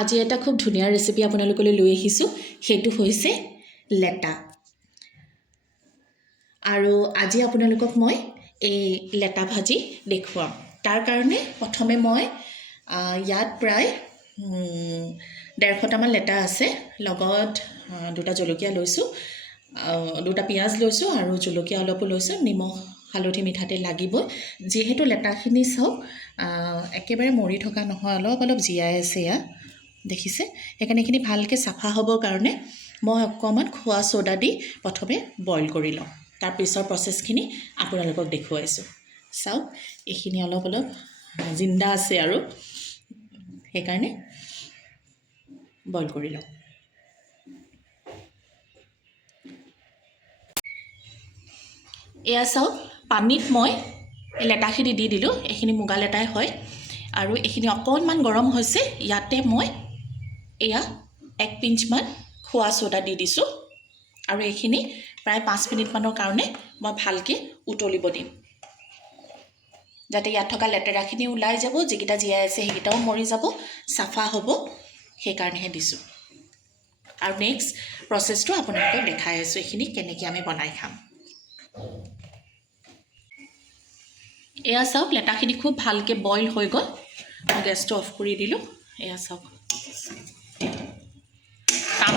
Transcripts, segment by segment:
আজি এটা খুব ধুনীয়া ৰেচিপি আপোনালোকলৈ লৈ আহিছোঁ সেইটো হৈছে লেটা আৰু আজি আপোনালোকক মই এই লেটা ভাজি দেখুৱাম তাৰ কাৰণে প্ৰথমে মই ইয়াত প্ৰায় 150 মান লেটা আছে লগত দুটা জলকীয়া লৈছোঁ দুটা পিয়াজ লৈছোঁ আৰু জলকীয়া অলপো লৈছোঁ নিমখ হালধি মিঠাতেল লাগিব যেহেতু লেটাখিনি সব একেবাৰে মৰি থকা নহয় অলপ জিয়াই আছে ইয়াত দেখিছে সেইকাৰণে এইখিনি ভালকৈ চাফা হ'বৰ কাৰণে মই অকণমান খোৱা সোডা দি প্ৰথমে বইল কৰি লওঁ তাৰ পিছৰ প্ৰচেছখিনি আপোনালোকক দেখুৱাইছোঁ চাওক এইখিনি অলপ জিন্দা আছে আৰু সেইকাৰণে বইল কৰি লওঁ এয়া চাওক পানীত মই লেটাখিনি দি দিলোঁ এইখিনি মুগা লেটাই হয় আৰু এইখিনি অকণমান গৰম হৈছে ইয়াতে মই এয়া 1 পিঞ্চমান খোৱা সোডা দি দিছোঁ আৰু এইখিনি প্ৰায় 5 মিনিটমানৰ কাৰণে মই ভালকৈ উতলিব দিম যাতে ইয়াত থকা লেটেৰাখিনি ওলাই যাব যিকেইটা জীয়াই আছে সেইকেইটাও মৰি যাব চাফা হ'ব সেইকাৰণেহে দিছোঁ আৰু নেক্সট প্ৰচেছটো আপোনালোকক দেখাই আছোঁ এইখিনি কেনেকৈ আমি বনাই খাম এয়া চাওক লেটাখিনি খুব ভালকৈ বইল হৈ গ'ল মই গেছটো অফ কৰি দিলোঁ এয়া চাওক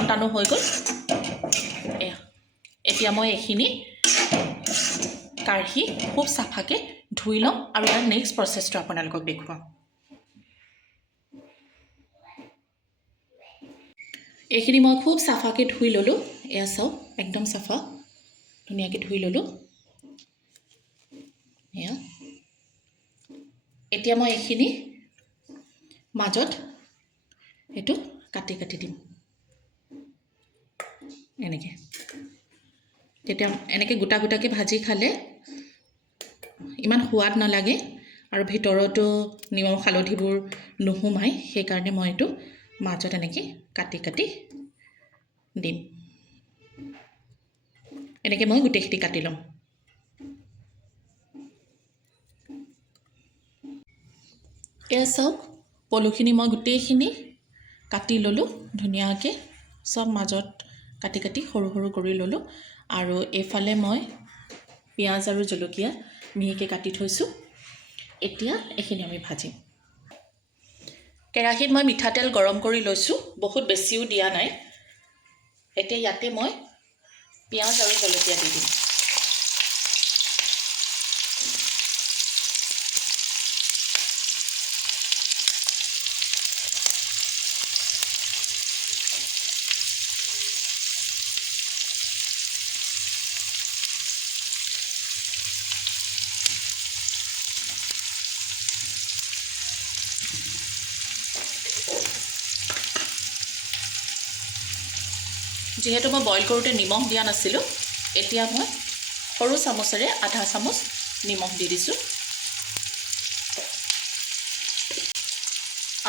টানো হৈ গ'ল এয়া এতিয়া মই এইখিনি কাঢ়ি খুব চাফাকৈ ধুই লওঁ আৰু ইয়াৰ নেক্সট প্ৰচেছটো আপোনালোকক দেখুৱাম এইখিনি মই খুব চাফাকৈ ধুই ল'লোঁ এয়া চাওক একদম চাফা ধুনীয়াকৈ ধুই ল'লোঁ এয়া এতিয়া মই এইখিনি মাজত এইটো কাটি দিম এনেকৈ তেতিয়া এনেকৈ গোটা গোটাকৈ ভাজি খালে ইমান সোৱাদ নালাগে আৰু ভিতৰতো নিমখ হালধিবোৰ নোসোমায় সেইকাৰণে মই এইটো মাজত এনেকৈ কাটি দিম এনেকৈ মই গোটেইখিনি কাটি ল'ম এয়া চাওক পলুখিনি মই গোটেইখিনি কাটি ল'লোঁ ধুনীয়াকৈ সব মাজত কাটি সৰু কৰি ল'লোঁ আৰু এইফালে মই পিঁয়াজ আৰু জলকীয়া মিহিকৈ কাটি থৈছোঁ এতিয়া এইখিনি আমি ভাজিম কেৰাহীত মই মিঠাতেল গৰম কৰি লৈছোঁ বহুত বেছিও দিয়া নাই এতিয়া ইয়াতে মই পিঁয়াজ আৰু জলকীয়া দি দিম যিহেতু মই বইল কৰোঁতে নিমখ দিয়া নাছিলোঁ এতিয়া মই সৰু চামুচেৰে আধা চামুচ নিমখ দি দিছোঁ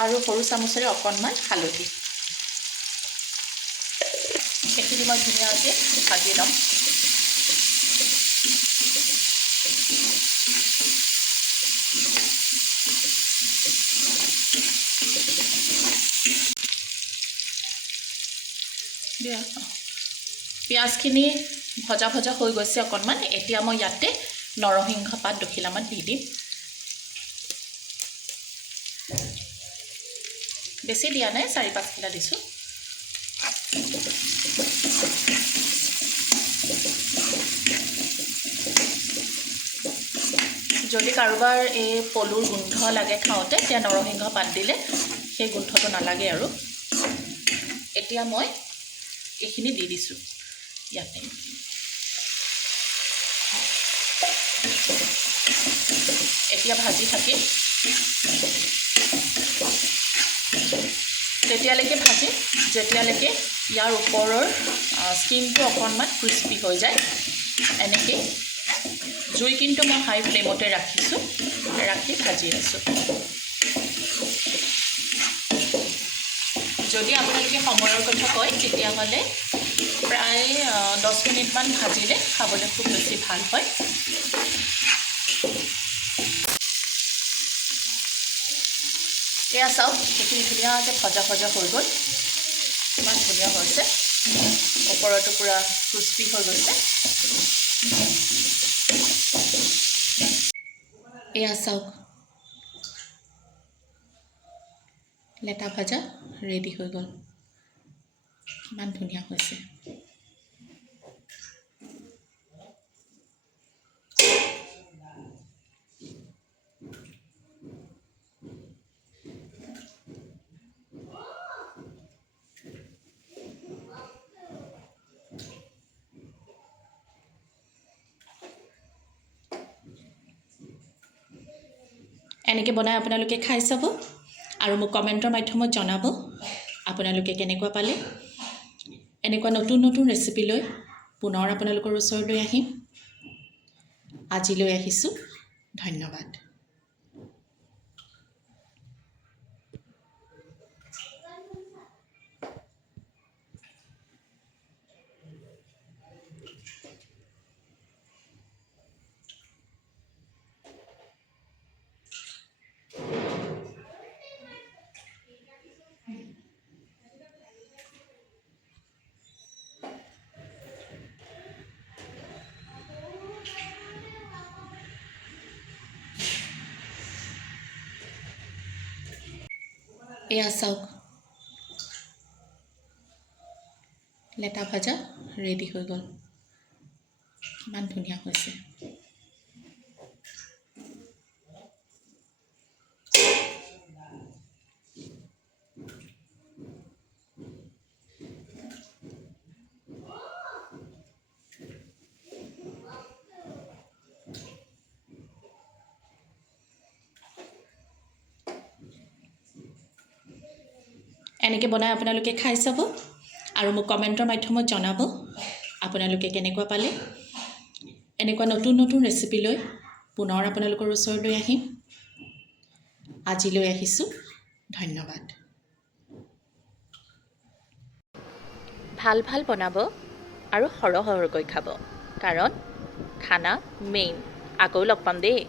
আৰু সৰু চামুচেৰে অকণমান হালধি এইখিনি মই ধুনীয়াকৈ ভাজি ল'ম পিঁয়াজখিনি ভজা হৈ গৈছে অকণমান এতিয়া মই ইয়াতে নৰসিংহ পাত 2 খিলামান দি দিম বেছি দিয়া নাই 4-5 খিলা দিছোঁ যদি কাৰোবাৰ এই পলুৰ গোন্ধ লাগে খাওঁতে তেতিয়া নৰসিংহ পাত দিলে সেই গোন্ধটো নালাগে আৰু এতিয়া মই এইখিনি দি দিছোঁ ইয়াতে এতিয়া ভাজি থাকিম তেতিয়ালৈকে ভাজিম যেতিয়ালৈকে ইয়াৰ ওপৰৰ স্কিনটো অকণমান ক্ৰিস্পি হৈ যায় এনেকৈ জুই কিন্তু মই হাই ফ্লেমতে ৰাখি ভাজি আছোঁ যদি আপোনালোকে সময়ৰ কথা কয় তেতিয়াহ'লে প্ৰায় 10 মিনিটমান ভাজিলে খাবলৈ খুব বেছি ভাল হয় এয়া চাওক সেইখিনি ধুনীয়াকৈ ভজা ভজা হৈ গ'ল ইমান ধুনীয়া হৈছে ওপৰতো পূৰা ক্ৰিস্পি হৈ গৈছে এয়া চাওক লেটা ভাজা ৰেডি হৈ গ'ল ইমান ধুনীয়া হৈছে এনেকৈ বনাই আপোনালোকে খাই চাব আৰু মোক কমেণ্টৰ মাধ্যমত জনাব আপোনালোকে কেনেকুৱা পালে এনেকুৱা নতুন নতুন ৰেচিপি লৈ পুনৰ আপোনালোকৰ ওচৰলৈ আহিম আজিলৈ আহিছোঁ ধন্যবাদ এয়া চাওক লেটা ভাজা ৰেডি হৈ গ'ল ইমান ধুনীয়া হৈছে এনেকৈ বনাই আপোনালোকে খাই চাব আৰু মোক কমেণ্টৰ মাধ্যমত জনাব আপোনালোকে কেনেকুৱা পালে এনেকুৱা নতুন নতুন ৰেচিপি লৈ পুনৰ আপোনালোকৰ ওচৰলৈ আহিম আজিলৈ আহিছোঁ ধন্যবাদ ভাল ভাল বনাব আৰু সৰহ সৰহকৈ খাব কাৰণ খানা মেইন আকৌ লগ পাম দেই